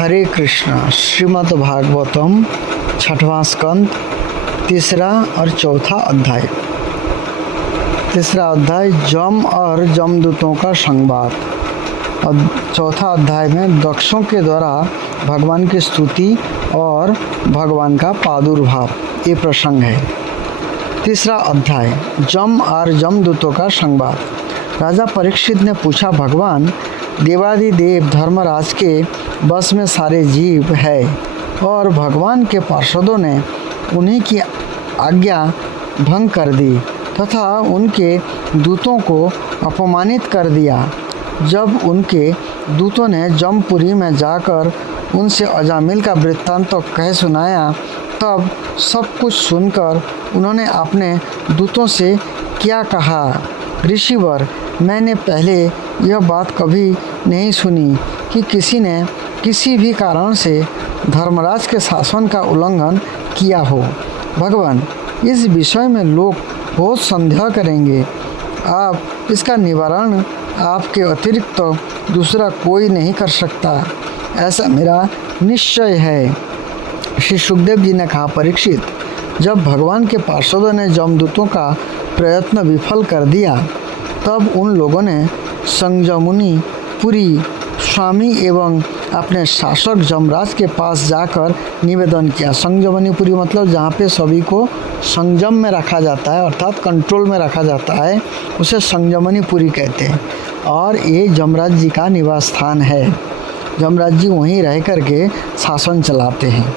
हरे कृष्णा। श्रीमद् भागवतम छठवां स्कंद तीसरा और चौथा अध्याय। तीसरा अध्याय जम और जमदूतों का संवाद और चौथा अध्याय में दक्षों के द्वारा भगवान की स्तुति और भगवान का प्रादुर्भाव ये प्रसंग है। तीसरा अध्याय जम और जमदूतों का संवाद। राजा परीक्षित ने पूछा, भगवान देवादिदेव धर्मराज के बस में सारे जीव है और भगवान के पार्षदों ने उन्हीं की आज्ञा भंग कर दी तथा उनके दूतों को अपमानित कर दिया। जब उनके दूतों ने जमपुरी में जाकर उनसे अजामिल का वृत्तांत तो कह सुनाया, तब सब कुछ सुनकर उन्होंने अपने दूतों से क्या कहा, ऋषिवर, मैंने पहले यह बात कभी नहीं सुनी कि किसी ने किसी भी कारण से धर्मराज के शासन का उल्लंघन किया हो। भगवान, इस विषय में लोग बहुत संदेह करेंगे। आप इसका निवारण आपके अतिरिक्त तो दूसरा कोई नहीं कर सकता, ऐसा मेरा निश्चय है। श्री सुखदेव जी ने कहा, परीक्षित, जब भगवान के पार्षदों ने जमदूतों का प्रयत्न विफल कर दिया, तब उन लोगों ने संजमुनि पुरी स्वामी एवं अपने शासक जमराज के पास जाकर निवेदन किया। संजमनीपुरी मतलब जहाँ पे सभी को संयम में रखा जाता है, अर्थात कंट्रोल में रखा जाता है, उसे संजमनीपुरी कहते हैं। और ये जमराज जी का निवास स्थान है। जमराज जी वहीं रह करके शासन चलाते हैं।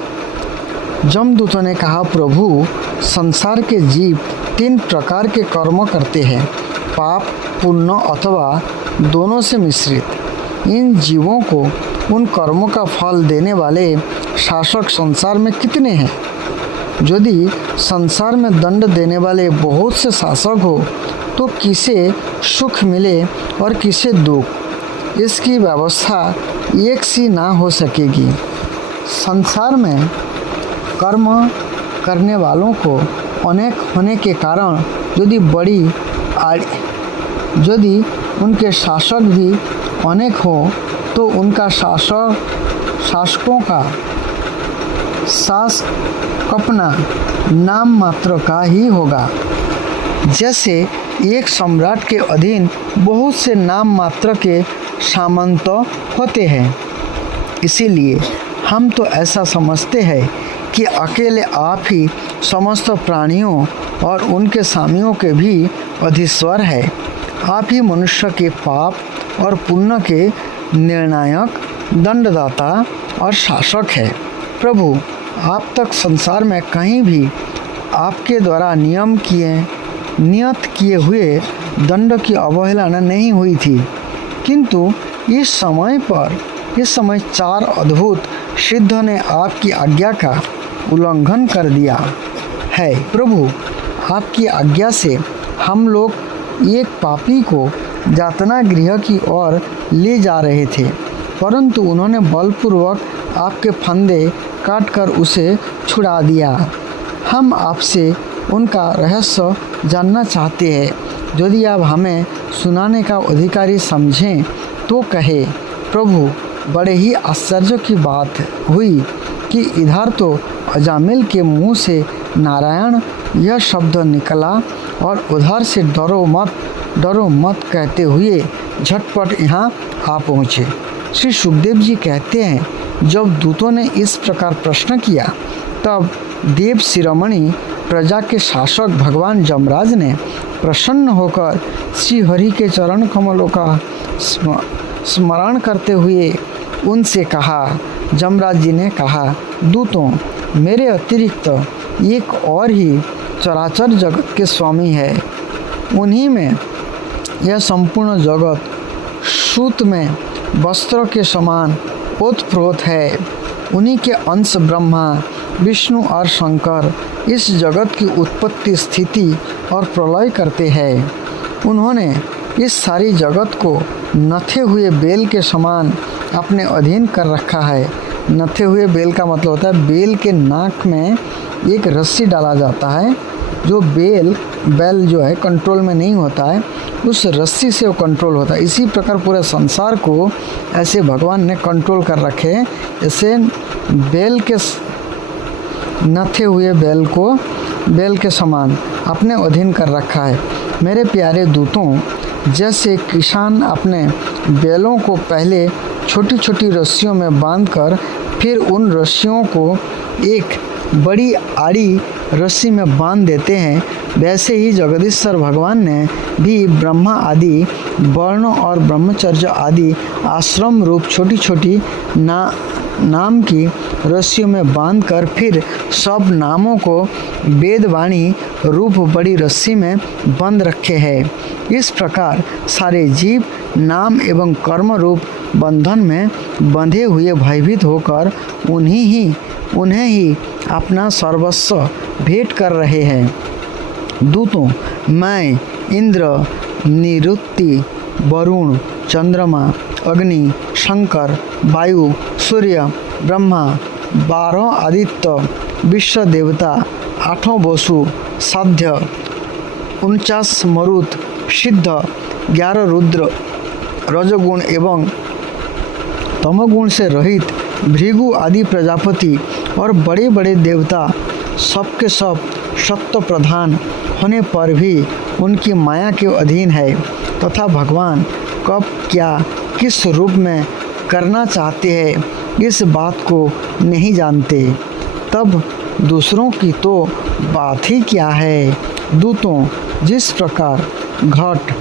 जमदूतों ने कहा, प्रभु, संसार के जीव 3 प्रकार के कर्म करते हैं, पाप, पुण्य अथवा दोनों से मिश्रित। इन जीवों को उन कर्मों का फल देने वाले शासक संसार में कितने हैं? यदि संसार में दंड देने वाले बहुत से शासक हो तो किसे सुख मिले और किसे दुख, इसकी व्यवस्था एक सी ना हो सकेगी। संसार में कर्म करने वालों को अनेक होने के कारण यदि उनके शासक भी अनेक हो तो उनका शासकों का अपना नाम मात्र का ही होगा। जैसे एक सम्राट के अधीन बहुत से नाम मात्र के सामंत होते हैं, इसीलिए हम तो ऐसा समझते हैं कि अकेले आप ही समस्त प्राणियों और उनके स्वामियों के भी अधीश्वर है। आप ही मनुष्य के पाप और पुण्य के निर्णायक, दंडदाता और शासक है। प्रभु, आप तक संसार में कहीं भी आपके द्वारा नियत किए हुए दंड की अवहेलना नहीं हुई थी, किंतु इस समय 4 अद्भुत सिद्ध ने आपकी आज्ञा का उल्लंघन कर दिया है। प्रभु, आपकी आज्ञा से हम लोग एक पापी को यातना गृह की ओर ले जा रहे थे, परंतु उन्होंने बलपूर्वक आपके फंदे काटकर उसे छुड़ा दिया। हम आपसे उनका रहस्य जानना चाहते हैं। यदि आप हमें सुनाने का अधिकारी समझें तो कहे। प्रभु, बड़े ही आश्चर्य की बात हुई कि इधर तो अजामिल के मुंह से नारायण यह शब्द निकला और उधर से डरो मत कहते हुए झटपट यहाँ आ पहुँचे। श्री सुखदेव जी कहते हैं, जब दूतों ने इस प्रकार प्रश्न किया, तब देव शिरोमणि प्रजा के शासक भगवान जमराज ने प्रसन्न होकर श्री हरि के चरण कमलों का स्मरण करते हुए उनसे कहा। जमराज जी ने कहा, दूतों, मेरे अतिरिक्त एक और ही चराचर जगत के स्वामी है। उन्हीं में यह संपूर्ण जगत सूत में वस्त्र के समान ओतप्रोत है। उन्हीं के अंश ब्रह्मा, विष्णु और शंकर इस जगत की उत्पत्ति, स्थिति और प्रलय करते हैं। उन्होंने इस सारी जगत को नथे हुए बेल के समान अपने अधीन कर रखा है। नथे हुए बेल का मतलब होता है बेल के नाक में एक रस्सी डाला जाता है। जो बैल जो है कंट्रोल में नहीं होता है, उस रस्सी से वो कंट्रोल होता है। इसी प्रकार पूरे संसार को ऐसे भगवान ने कंट्रोल कर रखे, जैसे बैल के नथे हुए बैल के समान अपने अधीन कर रखा है। मेरे प्यारे दूतों, जैसे किसान अपने बैलों को पहले छोटी छोटी रस्सियों में बांधकर फिर उन रस्सियों को एक बड़ी आड़ी रस्सी में बांध देते हैं, वैसे ही जगदीश्वर भगवान ने भी ब्रह्मा आदि वर्णों और ब्रह्मचर्य आदि आश्रम रूप छोटी छोटी नाम की रस्सियों में बांधकर फिर सब नामों को वेदवाणी रूप बड़ी रस्सी में बंद रखे हैं। इस प्रकार सारे जीव नाम एवं कर्म रूप बंधन में बंधे हुए भयभीत होकर उन्हें ही अपना सर्वस्व भेंट कर रहे हैं। दूतों, मैं इंद्र, निरुक्ति, वरुण, चंद्रमा, अग्नि, शंकर, वायु, सूर्य, ब्रह्मा, 12 आदित्य, विश्व देवता, 8 वसु, साध्य, 49 मरुत, सिद्ध, 11 रुद्र, रजोगुण एवं तमोगुण से रहित भृगु आदि प्रजापति और बड़े बड़े देवता सबके सब सत्व प्रधान होने पर भी उनकी माया के अधीन है तथा भगवान कब क्या किस रूप में करना चाहते हैं इस बात को नहीं जानते। तब दूसरों की तो बात ही क्या है। दूतों, जिस प्रकार घट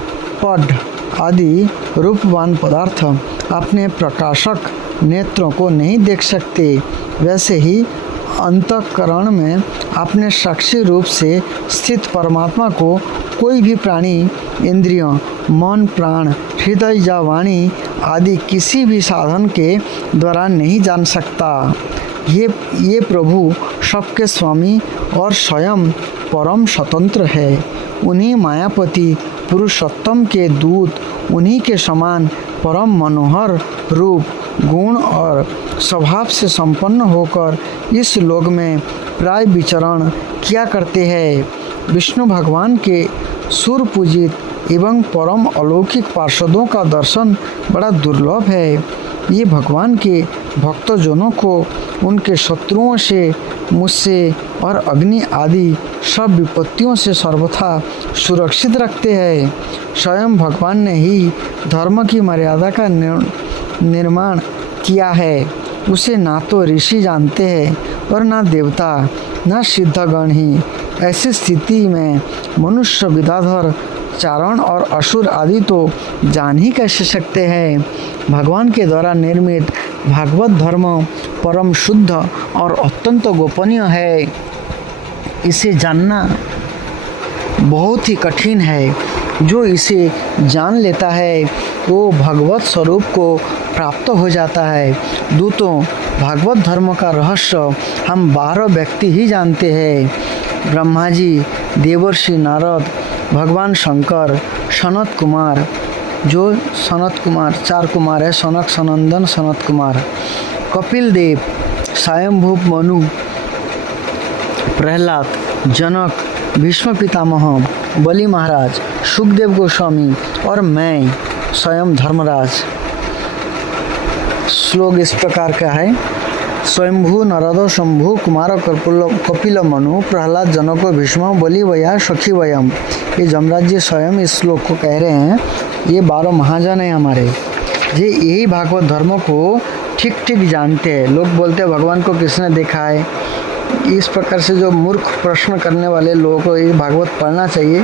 पट आदि रूपवान पदार्थ अपने प्रकाशक नेत्रों को नहीं देख सकते, वैसे ही अंतःकरण में अपने साक्षी रूप से स्थित परमात्मा को कोई भी प्राणी इंद्रियों, मन, प्राण, हृदय या वाणी आदि किसी भी साधन के द्वारा नहीं जान सकता। ये प्रभु सबके स्वामी और स्वयं परम स्वतंत्र है। उन्हीं मायापति पुरुषोत्तम के दूत उन्हीं के समान परम मनोहर रूप, गुण और स्वभाव से संपन्न होकर इस लोक में प्राय विचरण किया करते हैं। विष्णु भगवान के सुर पूजित एवं परम अलौकिक पार्षदों का दर्शन बड़ा दुर्लभ है। ये भगवान के भक्तजनों को उनके शत्रुओं से, मुझसे और अग्नि आदि सब विपत्तियों से सर्वथा सुरक्षित रखते हैं। स्वयं भगवान ने ही धर्म की मर्यादा का निर्माण किया है। उसे ना तो ऋषि जानते हैं और ना देवता, ना सिद्धगण ही। ऐसी स्थिति में मनुष्य, विद्याधर, चारण और असुर आदि तो जान ही कैसे सकते हैं। भगवान के द्वारा निर्मित भागवत धर्म परम शुद्ध और अत्यंत गोपनीय है। इसे जानना बहुत ही कठिन है। जो इसे जान लेता है वो भगवत स्वरूप को प्राप्त हो जाता है। दूतों, भागवत धर्म का रहस्य हम 12 व्यक्ति ही जानते हैं। ब्रह्मा जी, देवर्षि नारद, भगवान शंकर, सनत कुमार, जो सनत कुमार 4 कुमार है, सनक, सनंदन, सनत कुमार, कपिल देव, स्वयंभू मनु, प्रहलाद, जनक, भीष्म पितामह, बलि महाराज, सुखदेव गोस्वामी और मैं स्वयं धर्मराज। श्लोक इस प्रकार का है। स्वयंभू नारद शंभु कुमार कपिल मनु प्रहलाद जनक भीष्म बलि वया सखी वयम। ये जमराज जी स्वयं इस श्लोक को कह रहे हैं। ये 12 महाजन हैं हमारे, ये यही भागवत धर्म को ठीक ठीक जानते हैं। लोग बोलते हैं भगवान को किसने देखा है। इस प्रकार से जो मूर्ख प्रश्न करने वाले लोगों को ये भागवत पढ़ना चाहिए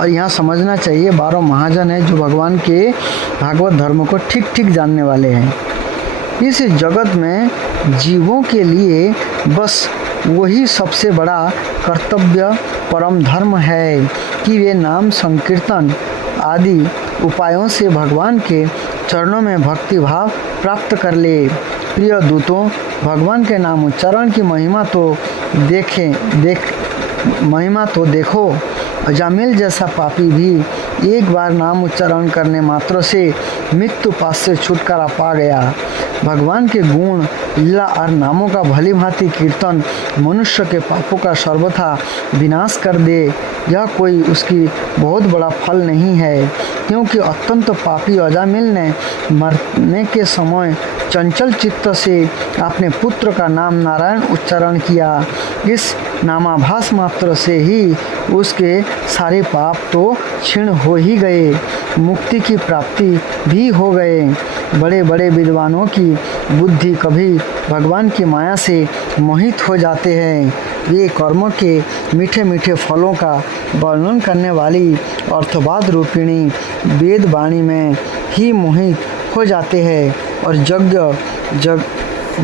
और यहाँ समझना चाहिए 12 महाजन हैं जो भगवान के भागवत धर्म को ठीक ठीक जानने वाले हैं। इस जगत में जीवों के लिए बस वही सबसे बड़ा कर्तव्य परम धर्म है कि वे नाम संकीर्तन आदि उपायों से भगवान के चरणों में भक्ति भाव प्राप्त कर ले। प्रिय दूतों, भगवान के नाम उच्चारण की महिमा तो देखो। अजामिल जैसा पापी भी एक बार नाम उच्चारण करने मात्र से मृत्यु पास से छुटकारा पा गया। भगवान के गुण, लीला और नामों का भली भांति कीर्तन मनुष्य के पापों का सर्वथा विनाश कर दे, यह कोई उसकी बहुत बड़ा फल नहीं है। क्योंकि अत्यंत पापी अजामिल ने मरने के समय चंचल चित्त से अपने पुत्र का नाम नारायण उच्चारण किया। इस नामाभास मात्र से ही उसके सारे पाप तो क्षीण हो ही गए, मुक्ति की प्राप्ति भी हो गए। बड़े बड़े विद्वानों की बुद्धि कभी भगवान की माया से मोहित हो जाते हैं। वे कर्मों के मीठे मीठे फलों का वर्णन करने वाली अर्थवाद रूपिणी वेद वाणी में ही मोहित हो जाते हैं और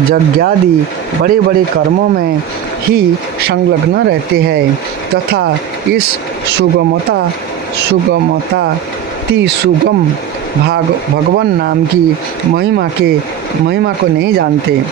यज्ञादि बड़े बड़े कर्मों में ही संलग्न रहते हैं तथा इस सुगम भगवान नाम की महिमा को नहीं जानते।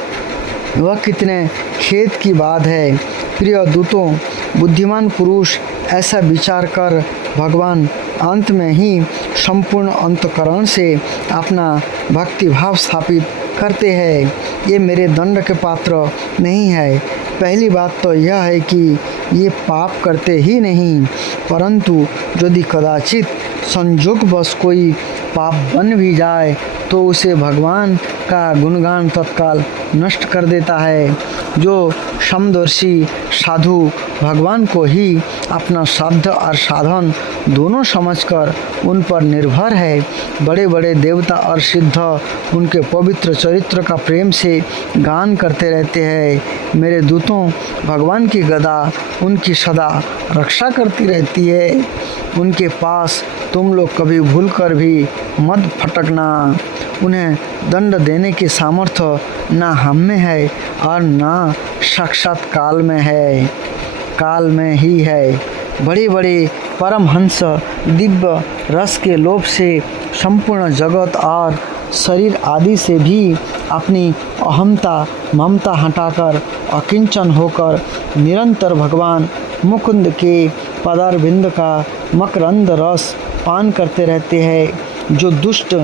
वह कितने खेद की बात है। प्रिय दूतों, बुद्धिमान पुरुष ऐसा विचार कर भगवान अंत में ही संपूर्ण अंतःकरण से अपना भक्ति भाव स्थापित करते हैं। ये मेरे दंड के पात्र नहीं है। पहली बात तो यह है कि ये पाप करते ही नहीं, परंतु यदि कदाचित संयोगवश कोई पाप बन भी जाए तो उसे भगवान का गुणगान तत्काल नष्ट कर देता है। जो समदर्शी साधु भगवान को ही अपना साध्य और साधन दोनों समझकर उन पर निर्भर है, बड़े बड़े देवता और सिद्ध उनके पवित्र चरित्र का प्रेम से गान करते रहते हैं। मेरे दूतों, भगवान की गदा उनकी सदा रक्षा करती रहती है। उनके पास तुम लोग कभी भूल कर भी मत फटकना। उन्हें दंड देने की सामर्थ्य ना हम में है और ना साक्षात काल में है, काल में ही है। बड़े बड़े परमहंस दिव्य रस के लोभ से संपूर्ण जगत और शरीर आदि से भी अपनी अहमता ममता हटाकर अकिंचन होकर निरंतर भगवान मुकुंद के पदारविंद का मकरंद रस पान करते रहते हैं। जो दुष्ट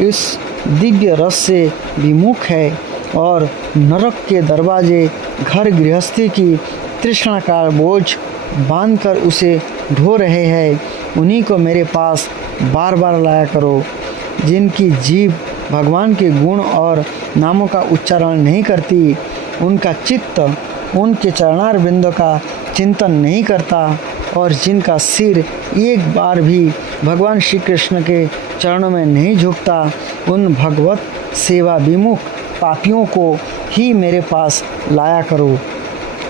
इस दिव्य रस से विमुख है और नरक के दरवाजे घर गृहस्थी की तृष्णा का बोझ बांधकर उसे ढो रहे हैं, उन्हीं को मेरे पास बार बार लाया करो। जिनकी जीभ भगवान के गुण और नामों का उच्चारण नहीं करती, उनका चित्त उनके चरणारविंद का चिंतन नहीं करता और जिनका सिर एक बार भी भगवान श्री कृष्ण के चरणों में नहीं झुकता, उन भगवत सेवा विमुख पापियों को ही मेरे पास लाया करो।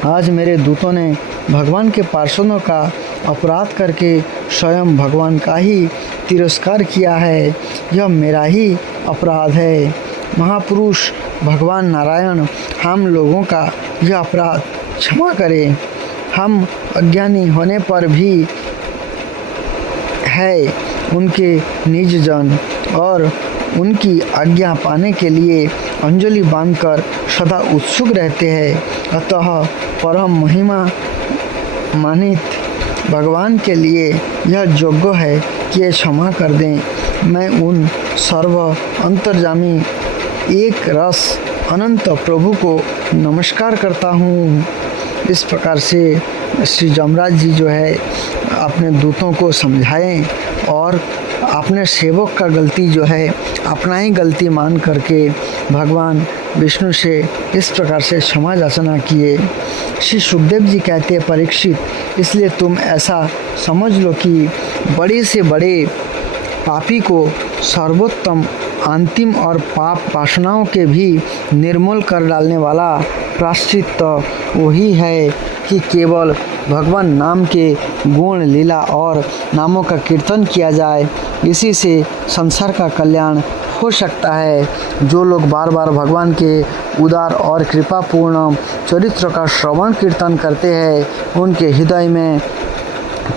आज मेरे दूतों ने भगवान के पार्षदों का अपराध करके स्वयं भगवान का ही तिरस्कार किया है। यह मेरा ही अपराध है। महापुरुष भगवान नारायण हम लोगों का यह अपराध क्षमा करें। हम अज्ञानी होने पर भी है उनके निज जन और उनकी आज्ञा पाने के लिए अंजलि बांधकर सदा उत्सुक रहते हैं। अतः परम महिमा मानित भगवान के लिए यह योग्य है कि ये क्षमा कर दें। मैं उन सर्व अंतर्यामी एक रस अनंत प्रभु को नमस्कार करता हूँ। इस प्रकार से श्री जमराज जी जो है अपने दूतों को समझाएं और अपने सेवक का गलती जो है अपना ही गलती मान करके भगवान विष्णु से इस प्रकार से क्षमा याचना किए। श्री सुखदेव जी कहते हैं, परीक्षित, इसलिए तुम ऐसा समझ लो कि बड़े से बड़े पापी को सर्वोत्तम अंतिम और पाप वासनाओं के भी निर्मूल कर डालने वाला प्रायश्चित वही है कि केवल भगवान नाम के गुण लीला और नामों का कीर्तन किया जाए। इसी से संसार का कल्याण हो सकता है। जो लोग बार बार भगवान के उदार और कृपापूर्ण चरित्र का श्रवण कीर्तन करते हैं, उनके हृदय में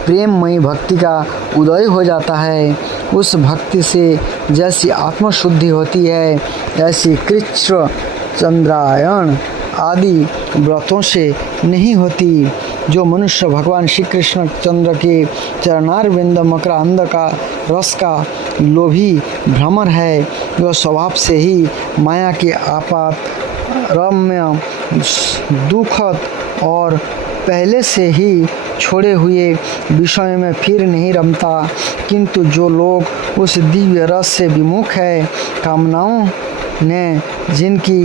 प्रेममयी भक्ति का उदय हो जाता है। उस भक्ति से जैसी आत्मशुद्धि होती है, ऐसी कृष्ण चंद्रायण आदि व्रतों से नहीं होती। जो मनुष्य भगवान श्री कृष्ण चंद्र के चरणारविंद मकरांद का रस का लोभी भ्रमर है, वह स्वभाव से ही माया के आपात रम्य दुखद और पहले से ही छोड़े हुए विषय में फिर नहीं रमता। किंतु जो लोग उस दिव्य रस से विमुख है, कामनाओं ने जिनकी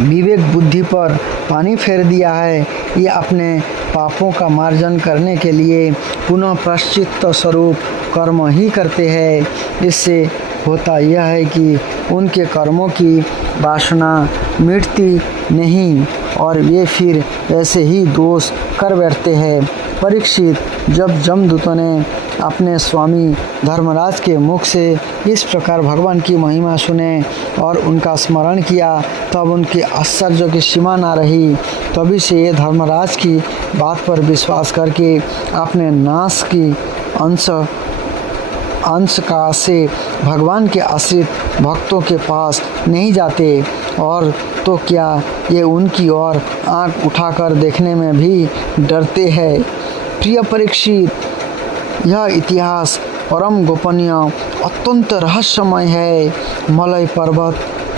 विवेक बुद्धि पर पानी फेर दिया है, ये अपने पापों का मार्जन करने के लिए पुनः प्रायश्चित्त स्वरूप कर्म ही करते हैं। इससे होता यह है कि उनके कर्मों की वासना मिटती नहीं और वे फिर ऐसे ही दोष कर बैठते हैं। परीक्षित, जब जमदूतों ने अपने स्वामी धर्मराज के मुख से इस प्रकार भगवान की महिमा सुने और उनका स्मरण किया, तब उनके आश्चर्य की सीमा न रही। तभी से ये धर्मराज की बात पर विश्वास करके अपने नाश की अंश का से भगवान के आश्रित भक्तों के पास नहीं जाते, और तो क्या ये उनकी ओर आंख उठाकर देखने में भी डरते हैं। प्रिय परीक्षित, यह इतिहास परम गोपनीय अत्यंत रहस्यमय है। मलय पर्वत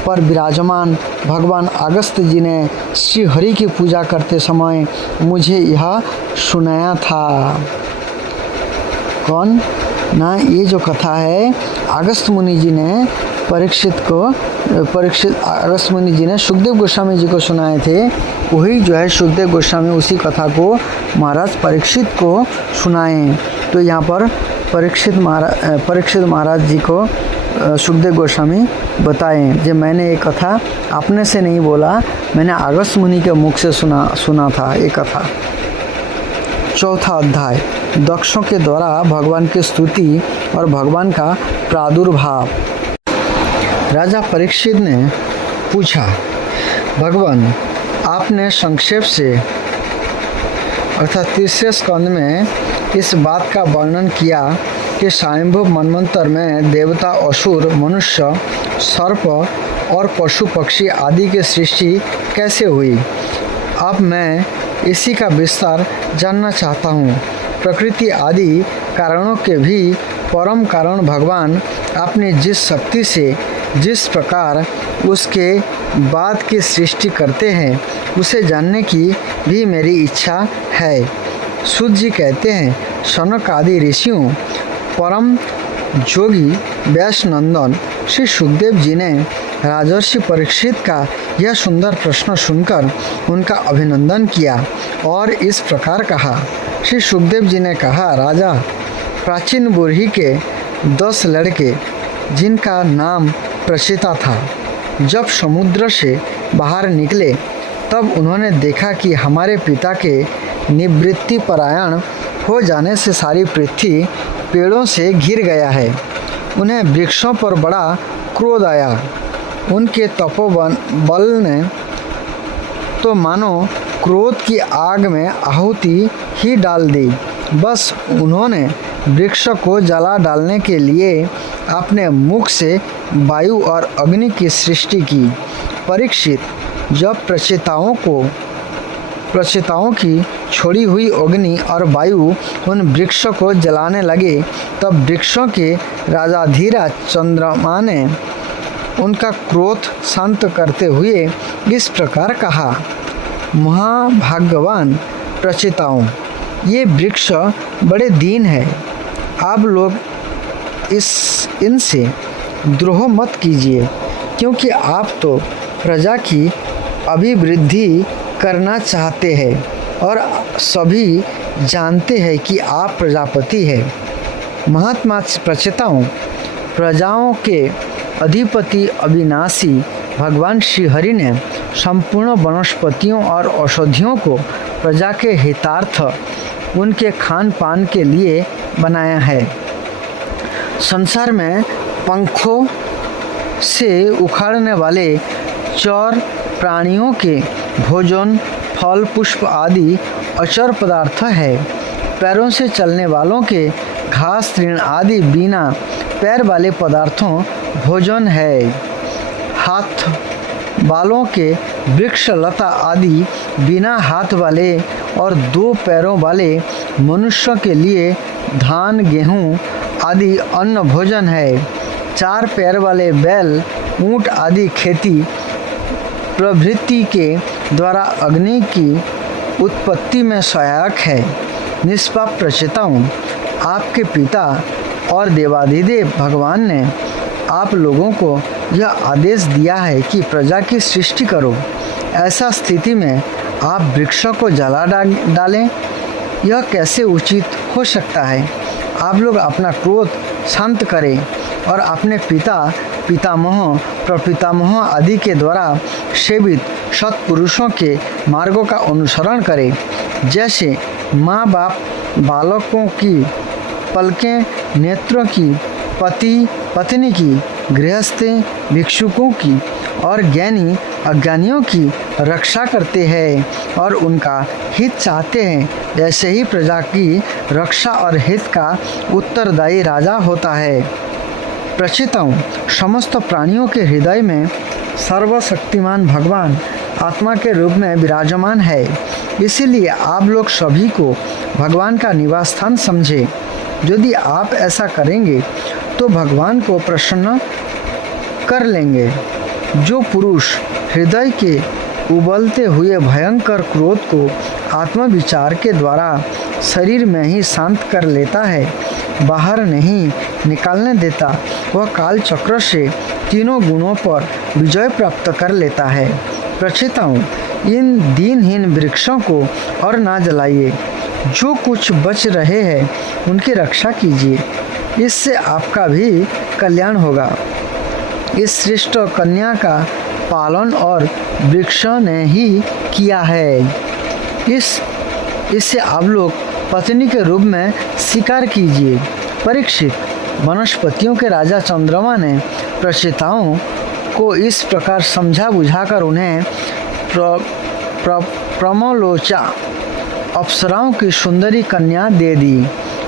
पर विराजमान भगवान अगस्त्य जी ने श्री हरि की पूजा करते समय मुझे यह सुनाया था। कौन ना, ये जो कथा है अगस्त्य मुनि जी ने अगस्त्य मुनि जी ने सुखदेव गोस्वामी जी को सुनाए थे। वही जो है सुखदेव गोस्वामी उसी कथा को महाराज परीक्षित को सुनाए। तो यहाँ पर परीक्षित महाराज जी को सुखदेव गोस्वामी बताएं, जो मैंने ये कथा अपने से नहीं बोला, मैंने अगस्त्य मुनि के मुख से सुना था ये कथा। चौथा अध्याय, दक्षों के द्वारा भगवान की स्तुति और भगवान का प्रादुर्भाव। राजा परीक्षित ने पूछा, भगवान आपने संक्षेप से अर्थात तीसरे स्कंद में इस बात का वर्णन किया कि स्वयंभू मनवंतर में देवता, असुर, मनुष्य, सर्प और पशु पक्षी आदि की सृष्टि कैसे हुई। अब मैं इसी का विस्तार जानना चाहता हूँ। प्रकृति आदि कारणों के भी परम कारण भगवान अपनी जिस शक्ति से जिस प्रकार उसके बाद की सृष्टि करते हैं, उसे जानने की भी मेरी इच्छा है। सूत जी कहते हैं, शनक आदि ऋषियों परम जोगी व्यास नंदन श्री सुखदेव जी ने राजर्षि परीक्षित का यह सुंदर प्रश्न सुनकर उनका अभिनंदन किया और इस प्रकार कहा। श्री सुखदेव जी ने कहा, राजा, प्राचीन बुरही के 10 लड़के जिनका नाम प्रचिता था, जब समुद्र से बाहर निकले तब उन्होंने देखा कि हमारे पिता के निवृत्ति परायण हो जाने से सारी पृथ्वी पेड़ों से घिर गया है। उन्हें वृक्षों पर बड़ा क्रोध आया। उनके तपोबल ने तो मानो क्रोध की आग में आहुति ही डाल दी। बस उन्होंने वृक्ष को जला डालने के लिए अपने मुख से वायु और अग्नि की सृष्टि की। परीक्षित, जब प्रचेताओं की छोड़ी हुई अग्नि और वायु उन वृक्षों को जलाने लगे, तब वृक्षों के राजाधीराज चंद्रमा ने उनका क्रोध शांत करते हुए इस प्रकार कहा, महाभाग्यवान प्रचेताओं, ये वृक्ष बड़े दीन है। आप लोग इनसे द्रोह मत कीजिए, क्योंकि आप तो प्रजा की अभिवृद्धि करना चाहते हैं और सभी जानते हैं कि आप प्रजापति हैं। महात्मा प्रचेताओं, प्रजाओं के अधिपति अविनाशी भगवान श्री हरि ने संपूर्ण वनस्पतियों और औषधियों को प्रजा के हितार्थ उनके खान पान के लिए बनाया है। संसार में पंखों से उखाड़ने वाले चौर प्राणियों के भोजन, फल, पुष्प आदि अचर पदार्थ है। पैरों से चलने वालों के घास, तृण आदि बिना पैर वाले पदार्थों भोजन है। हाथ बालों के वृक्ष लता आदि बिना हाथ वाले और 2 पैरों वाले मनुष्यों के लिए धान गेहूँ आदि अन्न भोजन है। 4 पैर वाले बैल ऊँट आदि खेती प्रवृत्ति के द्वारा अग्नि की उत्पत्ति में सहायक है। निष्पाप प्रचेताओं, आपके पिता और देवाधिदेव भगवान ने आप लोगों को यह आदेश दिया है कि प्रजा की सृष्टि करो। ऐसा स्थिति में आप वृक्षों को जला डालें, यह कैसे उचित हो सकता है। आप लोग अपना क्रोध शांत करें और अपने पितामह प्रपितामह आदि के द्वारा सेवित सत्पुरुषों के मार्गों का अनुसरण करें। जैसे माँ बाप बालकों की, पलकें नेत्रों की, पति पत्नी की, गृहस्थ भिक्षुकों की और ज्ञानी अज्ञानियों की रक्षा करते हैं और उनका हित चाहते हैं, ऐसे ही प्रजा की रक्षा और हित का उत्तरदायी राजा होता है। प्रचिताओं, समस्त प्राणियों के हृदय में सर्वशक्तिमान भगवान आत्मा के रूप में विराजमान है। इसीलिए आप लोग सभी को भगवान का निवास स्थान समझे। यदि आप ऐसा करेंगे तो भगवान को प्रसन्न कर लेंगे। जो पुरुष हृदय के उबलते हुए भयंकर क्रोध को आत्मविचार के द्वारा शरीर में ही शांत कर लेता है, बाहर नहीं निकालने देता, वह काल चक्र से तीनों गुणों पर विजय प्राप्त कर लेता है। प्रचेताओं, इन दीनहीन वृक्षों को और ना जलाइए। जो कुछ बच रहे हैं उनकी रक्षा कीजिए, इससे आपका भी कल्याण होगा। इस श्रेष्ठ कन्या का पालन और वृक्षों ने ही किया है। इससे आप लोग पत्नी के रूप में स्वीकार कीजिए। परीक्षित, वनस्पतियों के राजा चंद्रमा ने प्रचेताओं को इस प्रकार समझा बुझाकर उन्हें प्रमलोचा अप्सराओं की सुंदरी कन्या दे दी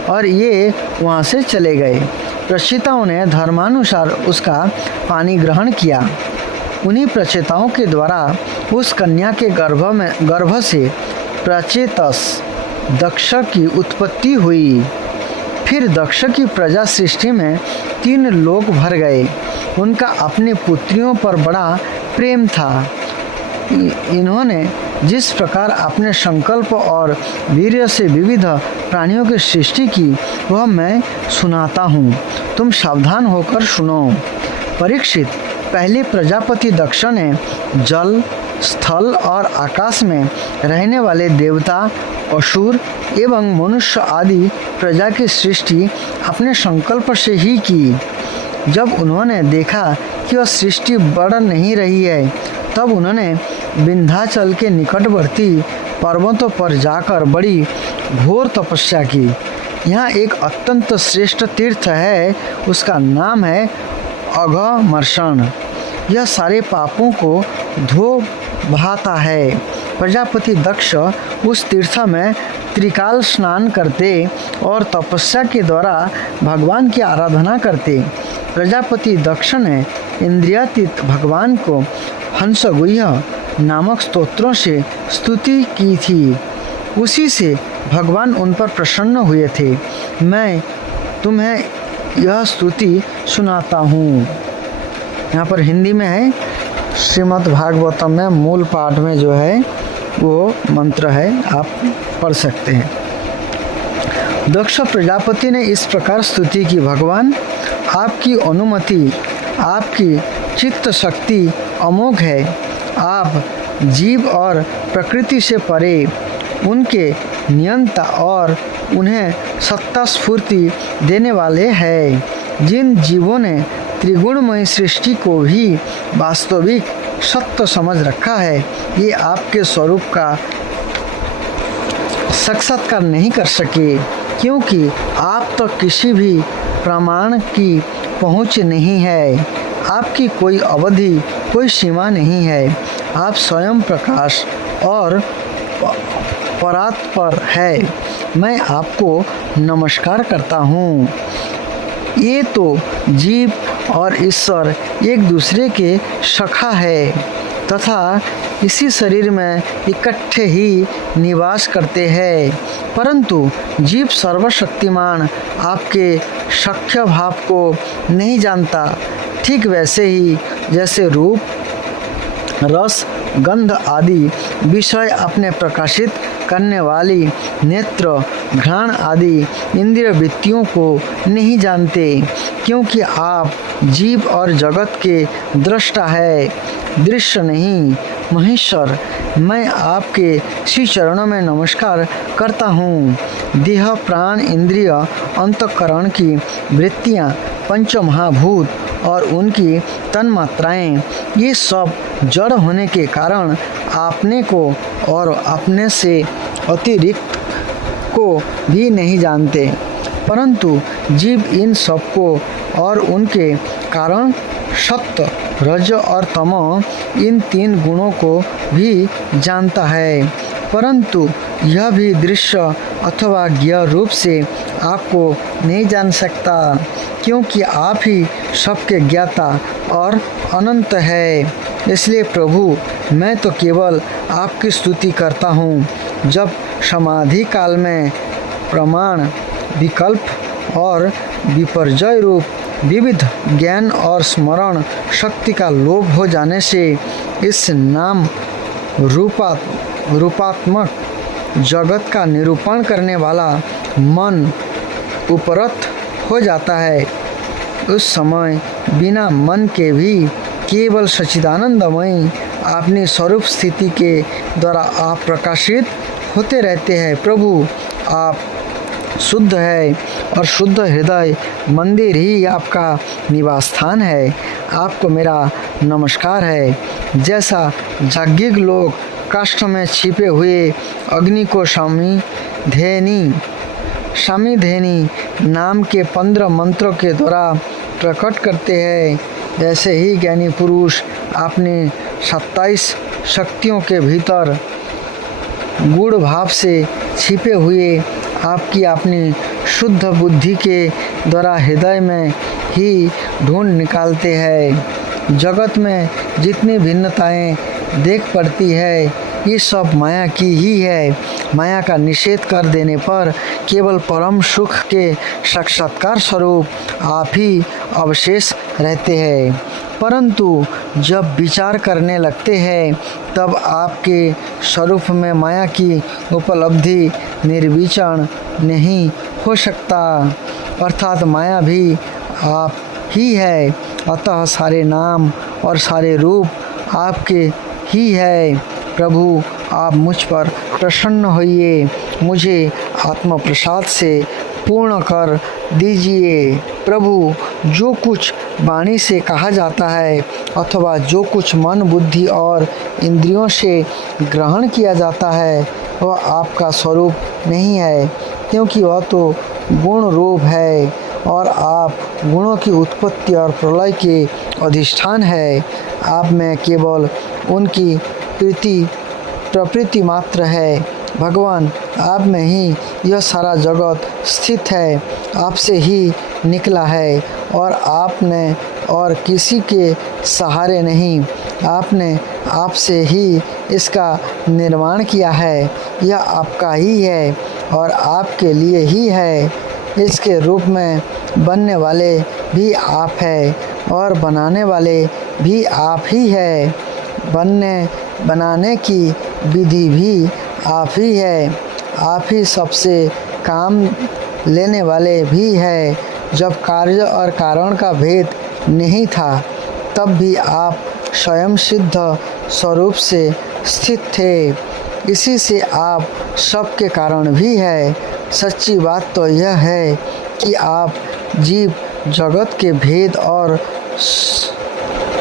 और ये वहाँ से चले गए। प्रचेताओं ने धर्मानुसार उसका पानी ग्रहण किया। उन्हीं प्रचेताओं के द्वारा उस कन्या के गर्भ से प्रचेतस दक्ष की उत्पत्ति हुई। फिर दक्ष की प्रजा सृष्टि में 3 लोक भर गए। उनका अपनी पुत्रियों पर बड़ा प्रेम था। इन्होंने जिस प्रकार अपने संकल्प और वीर्य से विविध प्राणियों की सृष्टि की, वह मैं सुनाता हूँ, तुम सावधान होकर सुनो। परीक्षित, पहले प्रजापति दक्ष ने जल, स्थल और आकाश में रहने वाले देवता, असुर एवं मनुष्य आदि प्रजा की सृष्टि अपने संकल्प से ही की। जब उन्होंने देखा कि वह सृष्टि बढ़ नहीं रही है, तब उन्होंने विंध्याचल के निकटवर्ती पर्वतों पर जाकर बड़ी घोर तपस्या की। यहाँ एक अत्यंत श्रेष्ठ तीर्थ है, उसका नाम है अघमर्षण। यह सारे पापों को धो बहाता है। प्रजापति दक्ष उस तीर्थ में त्रिकाल स्नान करते और तपस्या के द्वारा भगवान की आराधना करते। प्रजापति दक्ष ने इंद्रियातीत भगवान को हंसगुह्य नामक स्तोत्रों से स्तुति की थी। उसी से भगवान उन पर प्रसन्न हुए थे। मैं तुम्हें यह स्तुति सुनाता हूँ। यहाँ पर हिंदी में है, श्रीमद् भागवतम में मूल पाठ में जो है वो मंत्र है, आप पढ़ सकते हैं। दक्ष प्रजापति ने इस प्रकार स्तुति की, भगवान आपकी अनुमति, आपकी चित्त शक्ति अमोघ है। आप जीव और प्रकृति से परे, उनके नियंता और उन्हें सत्ता स्फूर्ति देने वाले हैं। जिन जीवों ने त्रिगुणमय सृष्टि को भी वास्तविक सत्य समझ रखा है, ये आपके स्वरूप का साक्षात्कार नहीं कर सके, क्योंकि आप तो किसी भी प्रमाण की पहुँच नहीं है। आपकी कोई अवधि, कोई सीमा नहीं है। आप स्वयं प्रकाश और परात्पर है। मैं आपको नमस्कार करता हूँ। ये तो जीव और ईश्वर एक दूसरे के सखा है, तथा इसी शरीर में इकट्ठे ही निवास करते हैं, परंतु जीव सर्वशक्तिमान आपके सख्य भाव को नहीं जानता। ठीक वैसे ही जैसे रूप, रस, गंध आदि विषय अपने प्रकाशित करने वाली नेत्र, घ्राण आदि इंद्रिय वृत्तियों को नहीं जानते, क्योंकि आप जीव और जगत के दृष्टा है, दृश्य नहीं। महेश्वर, मैं आपके श्री चरणों में नमस्कार करता हूँ। देह, प्राण, इंद्रिय, अंतःकरण की वृत्तियाँ, पंच महाभूत और उनकी तन्मात्राएं, ये सब जड़ होने के कारण आपने को और अपने से अतिरिक्त को भी नहीं जानते, परंतु जीव इन सब को और उनके कारण सत्व, रज और तम इन तीन गुणों को भी जानता है, परंतु यह भी दृश्य अथवा ज्ञ रूप से आपको नहीं जान सकता, क्योंकि आप ही सबके ज्ञाता और अनंत है। इसलिए प्रभु, मैं तो केवल आपकी स्तुति करता हूँ। जब समाधि काल में प्रमाण, विकल्प और विपर्जय रूप विविध ज्ञान और स्मरण शक्ति का लोप हो जाने से इस नाम रूपात्मक जगत का निरूपण करने वाला मन उपरत हो जाता है, उस समय बिना मन के भी केवल सच्चिदानंदमयी अपनी स्वरूप स्थिति के द्वारा आप प्रकाशित होते रहते हैं। प्रभु, आप शुद्ध है और शुद्ध हृदय मंदिर ही आपका निवास स्थान है। आपको मेरा नमस्कार है। जैसा जाज्ञिक लोग काष्ठ में छिपे हुए अग्नि को सामिधेनी नाम के 15 मंत्रों के द्वारा प्रकट करते हैं, वैसे ही ज्ञानी पुरुष अपने 27 शक्तियों के भीतर गूढ़ भाव से छिपे हुए आपकी अपनी शुद्ध बुद्धि के द्वारा हृदय में ही ढूंढ निकालते हैं। जगत में जितनी भिन्नताएं देख पड़ती है, ये सब माया की ही है। माया का निषेध कर देने पर केवल परम सुख के साक्षात्कार स्वरूप आप ही अवशेष रहते हैं, परंतु जब विचार करने लगते हैं तब आपके स्वरूप में माया की उपलब्धि निर्विचरण नहीं हो सकता, अर्थात माया भी आप ही है। अतः सारे नाम और सारे रूप आपके ही है। प्रभु, आप मुझ पर प्रसन्न होइए, मुझे आत्म प्रसाद से पूर्ण कर दीजिए। प्रभु, जो कुछ वाणी से कहा जाता है अथवा जो कुछ मन, बुद्धि और इंद्रियों से ग्रहण किया जाता है वह आपका स्वरूप नहीं है, क्योंकि वह तो गुण रूप है और आप गुणों की उत्पत्ति और प्रलय के अधिष्ठान है। आप में केवल उनकी प्रवृत्ति मात्र है। भगवान, आप में ही यह सारा जगत स्थित है, आपसे ही निकला है और आपने और किसी के सहारे नहीं, आपने आपसे ही इसका निर्माण किया है। यह आपका ही है और आपके लिए ही है। इसके रूप में बनने वाले भी आप है और बनाने वाले भी आप ही है। बनाने की विधि भी आप ही है। आप ही सबसे काम लेने वाले भी है। जब कार्य और कारण का भेद नहीं था तब भी आप स्वयं सिद्ध स्वरूप से स्थित थे। इसी से आप सबके कारण भी है। सच्ची बात तो यह है कि आप जीव जगत के भेद और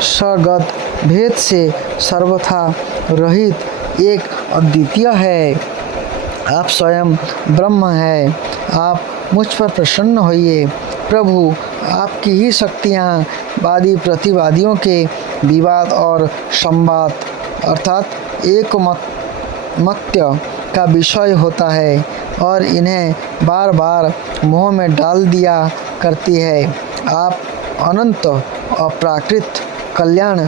स्वगत भेद से सर्वथा रहित एक अद्वितीय है। आप स्वयं ब्रह्म है। आप मुझ पर प्रसन्न होइए। प्रभु, आपकी ही शक्तियाँ वादी प्रतिवादियों के विवाद और संवाद अर्थात एक मत्य का विषय होता है और इन्हें बार बार मोह में डाल दिया करती है। आप अनंत अप्राकृत कल्याण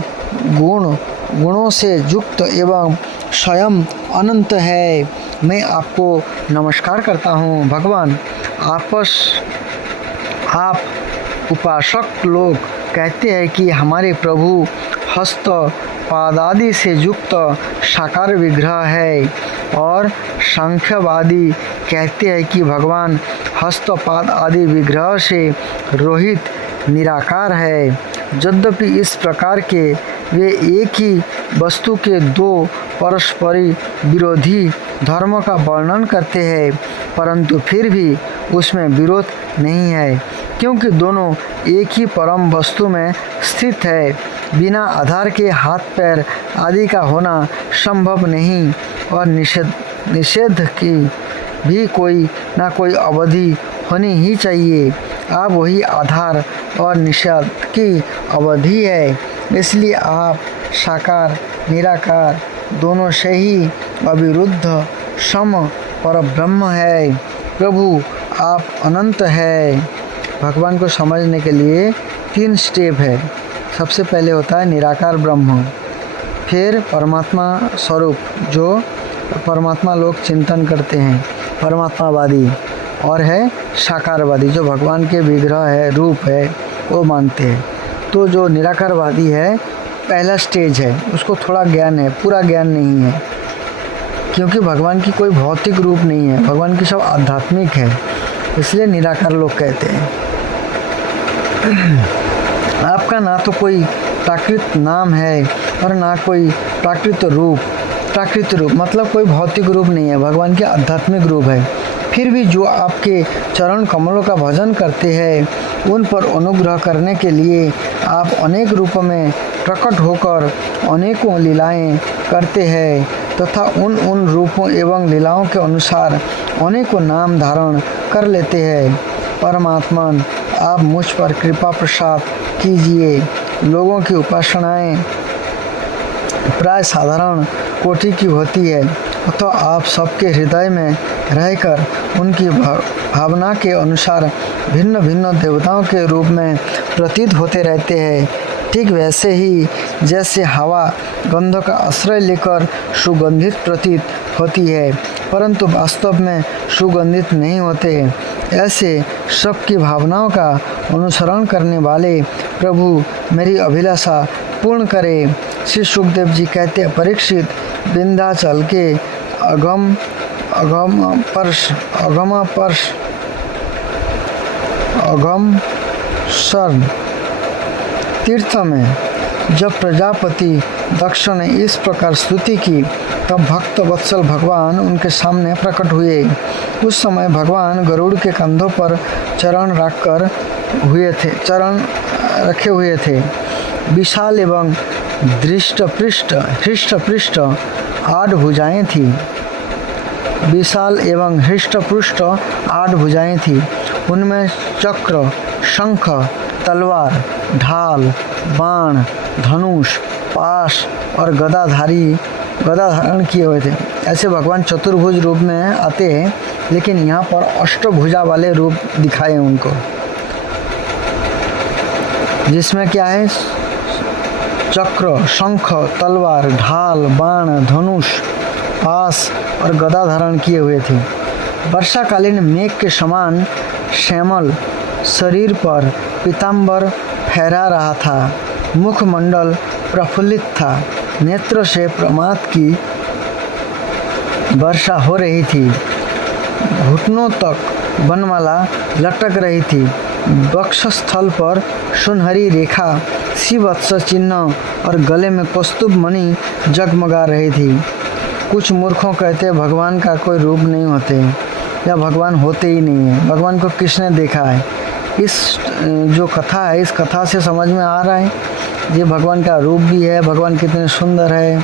गुण गुणों से युक्त एवं स्वयं अनंत है। मैं आपको नमस्कार करता हूँ भगवान। आप उपासक लोग कहते हैं कि हमारे प्रभु हस्त पादादि से युक्त साकार विग्रह है, और सांख्यवादी कहते हैं कि भगवान हस्तपाद आदि विग्रह से रोहित निराकार है। यद्यपि इस प्रकार के वे एक ही वस्तु के दो परस्परी विरोधी धर्मों का वर्णन करते हैं, परंतु फिर भी उसमें विरोध नहीं है, क्योंकि दोनों एक ही परम वस्तु में स्थित है। बिना आधार के हाथ पैर आदि का होना संभव नहीं, और निषेध की भी कोई ना कोई अवधि होनी ही चाहिए। आप वही आधार और निषेध की अवधि है, इसलिए आप साकार निराकार दोनों से ही अविरुद्ध सम पर ब्रह्म है। प्रभु आप अनंत है। भगवान को समझने के लिए 3 स्टेप है। सबसे पहले होता है निराकार ब्रह्म, फिर परमात्मा स्वरूप जो परमात्मा लोग चिंतन करते हैं परमात्मावादी, और है साकारवादी जो भगवान के विग्रह है रूप है वो मानते हैं। तो जो निराकारवादी है पहला स्टेज है, उसको थोड़ा ज्ञान है, पूरा ज्ञान नहीं है, क्योंकि भगवान की कोई भौतिक रूप नहीं है, भगवान की सब आध्यात्मिक है, इसलिए निराकार लोग कहते हैं। आपका ना तो कोई प्राकृत नाम है और ना कोई प्राकृत रूप मतलब कोई भौतिक रूप नहीं है, भगवान के आध्यात्मिक रूप है। फिर भी जो आपके चरण कमलों का भजन करते हैं उन पर अनुग्रह करने के लिए आप अनेक रूपों में प्रकट होकर अनेकों लीलाएं करते हैं, तथा उन रूपों एवं लीलाओं के अनुसार अनेकों नाम धारण कर लेते हैं। परमात्मा आप मुझ पर कृपा प्रसाद कीजिए। लोगों की उपासनाएं प्राय साधारण कोटि की होती है, तो आप सबके हृदय में रहकर उनकी भावना के अनुसार भिन्न भिन्न देवताओं के रूप में प्रतीत होते रहते हैं। ठीक वैसे ही जैसे हवा गंध का आश्रय लेकर सुगंधित प्रतीत होती है, परंतु वास्तव में सुगंधित नहीं होते, ऐसे सबकी भावनाओं का अनुसरण करने वाले प्रभु मेरी अभिलाषा पूर्ण करे। श्री सुखदेव जी कहते हैं, परीक्षित विंध्याचल के अगम शरण तीर्थ में जब प्रजापति दक्ष ने इस प्रकार स्तुति की, तब भक्त वत्सल भगवान उनके सामने प्रकट हुए। उस समय भगवान गरुड़ के कंधों पर चरण रखे हुए थे। विशाल एवं हृष्ट पृष्ठ 8 भुजाएं थी। विशाल एवं हृष्ट पृष्ठ 8 भुजाएं थी। उनमें चक्र, शंख, तलवार, ढाल, बाण, धनुष, पाश और गदा धारण किए हुए थे। ऐसे भगवान चतुर्भुज रूप में आते हैं, लेकिन यहाँ पर अष्टभुजा वाले रूप दिखाए उनको, जिसमें क्या है चक्र, शंख, तलवार, ढाल, बाण, धनुष, पाश और गदा धारण किए हुए थे। वर्षाकालीन मेघ के समान श्यामल शरीर पर पीताम्बर फहरा रहा था। मुखमंडल प्रफुल्लित था। नेत्र से प्रमाद की वर्षा हो रही थी। घुटनों तक वनमाला लटक रही थी। वक्षस्थल पर सुनहरी रेखा, श्रीवत्स चिन्ह और गले में कौस्तुभ मणि जगमगा रही थी। कुछ मूर्खों कहते हैं भगवान का कोई रूप नहीं होते या भगवान होते ही नहीं है। भगवान को किसने देखा है? इस जो कथा है, इस कथा से समझ में आ रहा है ये भगवान का रूप भी है, भगवान कितने सुंदर है।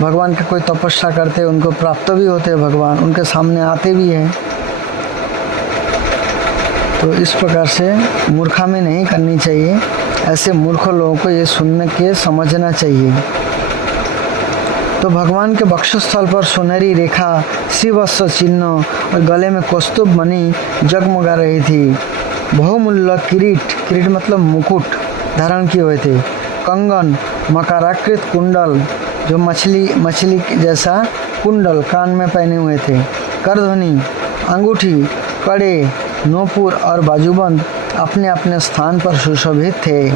भगवान का कोई तपस्या करते उनको प्राप्त भी होते हैं, भगवान उनके सामने आते भी हैं। तो इस प्रकार से मूर्खामी नहीं करनी चाहिए। ऐसे मूर्ख लोगों को ये सुनने के समझना चाहिए। तो भगवान के वक्षस्थल पर सुनहरी रेखा, श्रीवत्स चिन्ह और गले में कौस्तुभ मणि जगमगा रही थी। बहुमूल्य किरीट मतलब मुकुट धारण किए हुए थे। कंगन, मकराकृत कुंडल जो मछली जैसा कुंडल कान में पहने हुए थे। करध्वनि, अंगूठी, कड़े, नूपुर और बाजूबंद अपने अपने स्थान पर सुशोभित थे।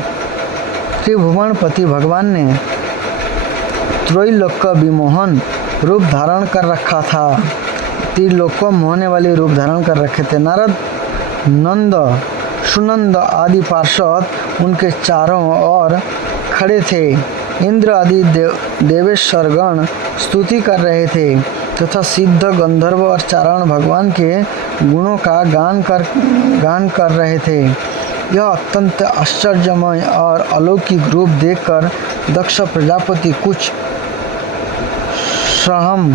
त्रिभुवनपति भगवान ने त्रैलोक्य विमोहन रूप धारण कर रखा था। त्रिलोक को मोहने वाले रूप धारण कर रखे थे। नारद, नंद, सुनंद आदि पार्षद उनके चारों ओर खड़े थे। इंद्र आदि देवेश्वरगण स्तुति कर रहे थे तथा सिद्ध गंधर्व और चारण भगवान के गुणों का गान कर रहे थे। यह अत्यंत आश्चर्यमय और अलौकिक रूप देखकर दक्ष प्रजापति कुछ सहम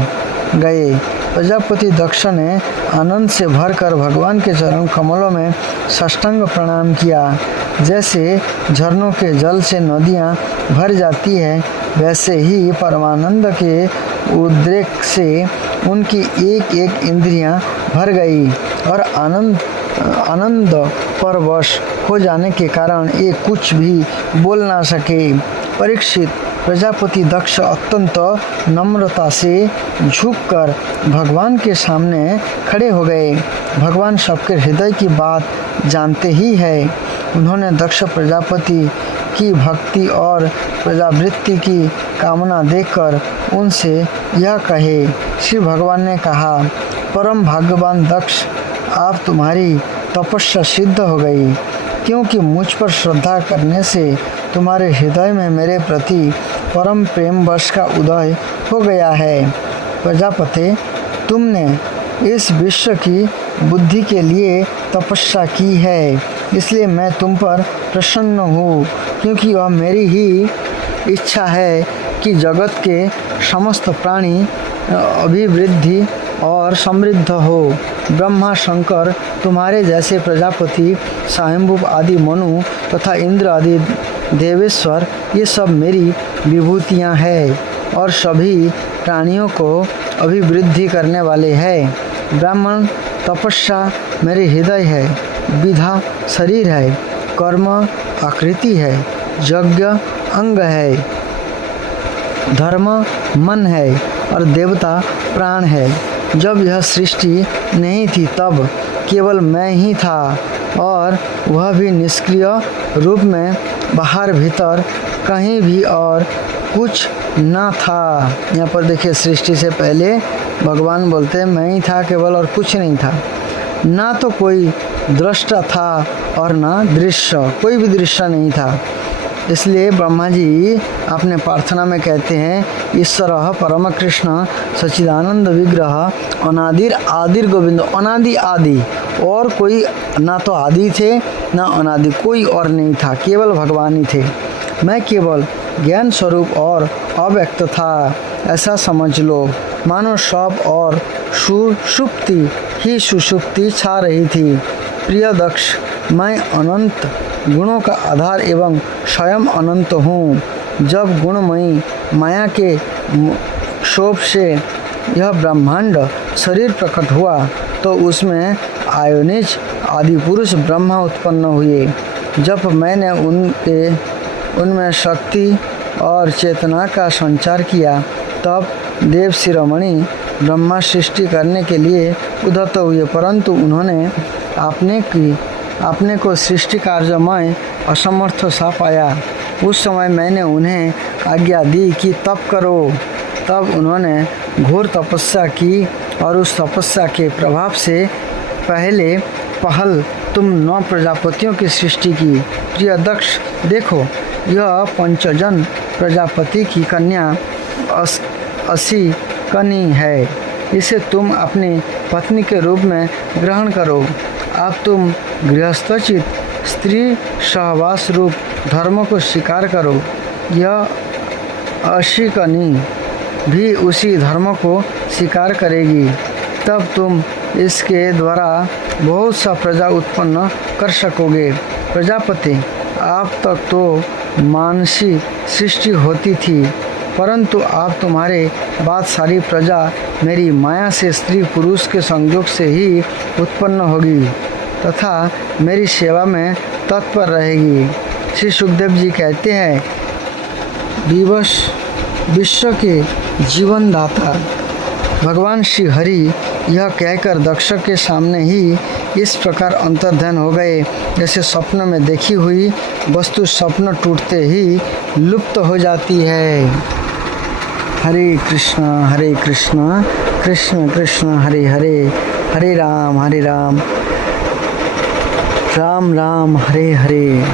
गए। प्रजापति दक्ष ने आनंद से भरकर भगवान के चरण कमलों में साष्टांग प्रणाम किया। जैसे झरनों के जल से नदियाँ भर जाती है, वैसे ही परमानंद के उद्रेक से उनकी एक एक इंद्रियां भर गई और आनंद परवश हो जाने के कारण ये कुछ भी बोल ना सके। परीक्षित, प्रजापति दक्ष अत्यंत नम्रता से झुककर भगवान के सामने खड़े हो गए। भगवान सबके हृदय की बात जानते ही है। उन्होंने दक्ष प्रजापति की भक्ति और प्रजावृत्ति की कामना देखकर उनसे यह कहे। श्री भगवान ने कहा, परम भाग्यवान दक्ष, आप तुम्हारी तपस्या सिद्ध हो गई, क्योंकि मुझ पर श्रद्धा करने से तुम्हारे हृदय में मेरे प्रति परम प्रेम वर्ष का उदय हो गया है। प्रजापति, तुमने इस विश्व की बुद्धि के लिए तपस्या की है, इसलिए मैं तुम पर प्रसन्न हूँ, क्योंकि वह मेरी ही इच्छा है कि जगत के समस्त प्राणी अभिवृद्धि और समृद्ध हो। ब्रह्मा, शंकर, तुम्हारे जैसे प्रजापति, स्वयंभू आदि मनु तथा इंद्र आदि देवेश्वर, ये सब मेरी विभूतियाँ हैं और सभी प्राणियों को अभिवृद्धि करने वाले हैं। ब्राह्मण, तपस्या मेरे हृदय है, विधा शरीर है, कर्म आकृति है, यज्ञ अंग है, धर्म मन है और देवता प्राण है। जब यह सृष्टि नहीं थी तब केवल मैं ही था और वह भी निष्क्रिय रूप में, बाहर भीतर कहीं भी और कुछ ना था। यहाँ पर देखिए, सृष्टि से पहले भगवान बोलते हैं मैं ही था केवल और कुछ नहीं था। ना तो कोई दृष्टा था और ना दृश्य, कोई भी दृश्य नहीं था। इसलिए ब्रह्मा जी अपने प्रार्थना में कहते हैं, ईश्वर परम कृष्ण सच्चिदानंद विग्रह अनादिर आदिर गोविंद। अनादि आदि, और कोई ना तो आदि थे ना अनादि, कोई और नहीं था, केवल भगवान ही थे। मैं केवल ज्ञान स्वरूप और अव्यक्त था, ऐसा समझ लो। मानो सब और सुषुप्ति ही सुषुप्ति छा रही थी। प्रिय दक्ष, मैं अनंत गुणों का आधार एवं स्वयं अनंत हूँ। जब गुणमयी माया के शोभ से यह ब्रह्मांड शरीर प्रकट हुआ तो उसमें आयोनिज आदि पुरुष ब्रह्मा उत्पन्न हुए। जब मैंने उनमें शक्ति और चेतना का संचार किया तब देव शिरोमणि ब्रह्मा सृष्टि करने के लिए उद्यत हुए, परंतु उन्होंने अपने को सृष्टि कार्यमय असमर्थ सा पाया। उस समय मैंने उन्हें आज्ञा दी कि तप करो। तब उन्होंने घोर तपस्या की और उस तपस्या के प्रभाव से पहल तुम 9 प्रजापतियों की सृष्टि की। प्रिय दक्ष, देखो, यह पंचजन प्रजापति की कन्या असी कनी है। इसे तुम अपनी पत्नी के रूप में ग्रहण करो। अब तुम गृहस्थोचित स्त्री सहवास रूप धर्म को स्वीकार करो। यह अशिकनी भी उसी धर्म को स्वीकार करेगी। तब तुम इसके द्वारा बहुत सा प्रजा उत्पन्न कर सकोगे। प्रजापति, आप तक तो मानसी सृष्टि होती थी, परंतु आप तुम्हारे बाद सारी प्रजा मेरी माया से स्त्री पुरुष के संयोग से ही उत्पन्न होगी तथा मेरी सेवा में तत्पर रहेगी। श्री सुखदेव जी कहते हैं, विश्व के जीवनदाता भगवान श्री हरि यह कहकर दक्ष के सामने ही इस प्रकार अंतर्ध्यान हो गए जैसे स्वप्न में देखी हुई वस्तु स्वप्न टूटते ही लुप्त हो जाती है। हरे कृष्ण कृष्ण कृष्ण हरे हरे, हरे राम राम राम हरे हरे।